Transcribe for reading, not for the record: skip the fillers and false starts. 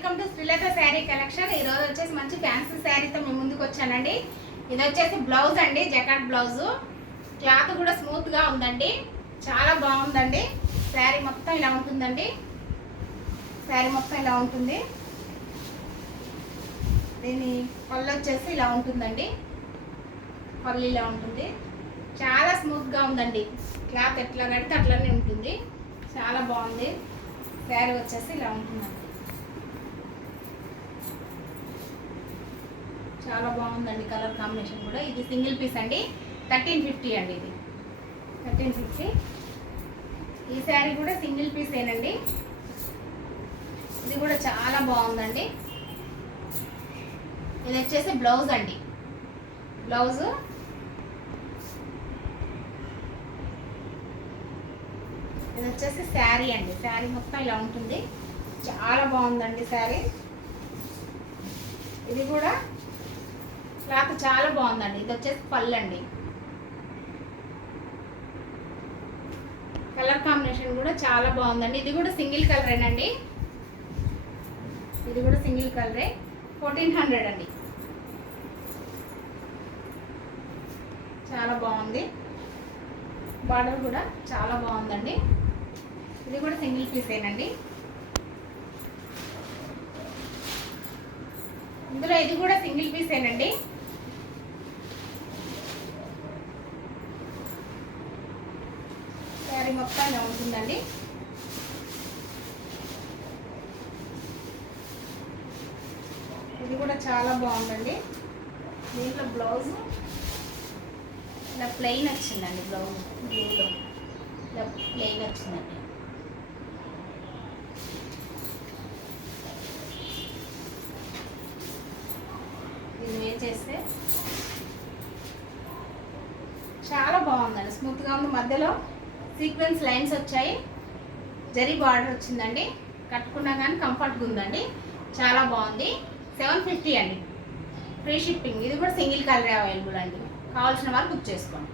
Welcome to Srilatha sari collection. ఈ రోజు వచ్చేసి మంచి ఫ్యాన్సీ శారీతో మీ ముందుకు వచ్చానండి. ఇది వచ్చేసి బ్లౌజ్ అండి, జకాట్ బ్లౌజ్. క్లాత్ కూడా స్మూత్ గా ఉందండి, చాలా బాగుందండి. శారీ మొత్తం ఇలా ఉంటుందండి. శారీ మొత్తం ఇలా ఉంటుంది. దీని పళ్ళు వచ్చేసి ఇలా ఉంటుందండి. పళ్ళు ఇలా ఉంటుంది. చాలా స్మూత్ గా ఉందండి. క్లాత్ ఎట్లా కడితే అట్లనే ఉంటుంది. చాలా బాగుంది. శారీ వచ్చేసి ఇలా ఉంటుందండి. చాలా బాగుందండి. కలర్ కాంబినేషన్ కూడా. ఇది సింగిల్ పీస్ అండి, 1350 అండి. ఇది 1350. ఈ శారీ కూడా సింగిల్ పీస్ ఏనండి. ఇది కూడా చాలా బాగుందండి. ఇది వచ్చేసి బ్లౌజ్ అండి. బ్లౌజ్ ఇది వచ్చేసి శారీ అండి. శారీ మొత్తం ఇలా ఉంటుంది. చాలా బాగుందండి శారీ. ఇది కూడా క్లాత్ చాలా బాగుందండి. ఇది వచ్చేసి పళ్ళు అండి. కలర్ కాంబినేషన్ కూడా చాలా బాగుందండి. ఇది కూడా సింగిల్ కలరేనండి. ఇది కూడా సింగిల్ కలరే. 1400 అండి. చాలా బాగుంది. బార్డర్ కూడా చాలా బాగుందండి. ఇది కూడా సింగిల్ పీసేనండి. ఇందులో ఇది కూడా సింగిల్ పీసేనండి. శారీ మొత్తం ఇలా ఉంటుందండి. ఇది కూడా చాలా బాగుందండి. దీంట్లో బ్లౌజ్ ఇలా ప్లెయిన్ వచ్చిందండి. బ్లౌజ్ బ్లూలో ఇలా ప్లెయిన్ వచ్చిందండి. దీన్ని ఏం చేస్తే చాలా బాగుందండి. స్మూత్గా ఉంది. మధ్యలో సీక్వెన్స్ లైన్స్ వచ్చాయి. జరీ బార్డర్ వచ్చిందండి. కట్టుకున్నా కానీ కంఫర్ట్గా ఉందండి. చాలా బాగుంది. 750 అండి. Free shipping. ఇది కూడా సింగిల్ కలర్ అవైలబుల్ అండి. కావాల్సిన వాళ్ళు బుక్ చేసుకోండి.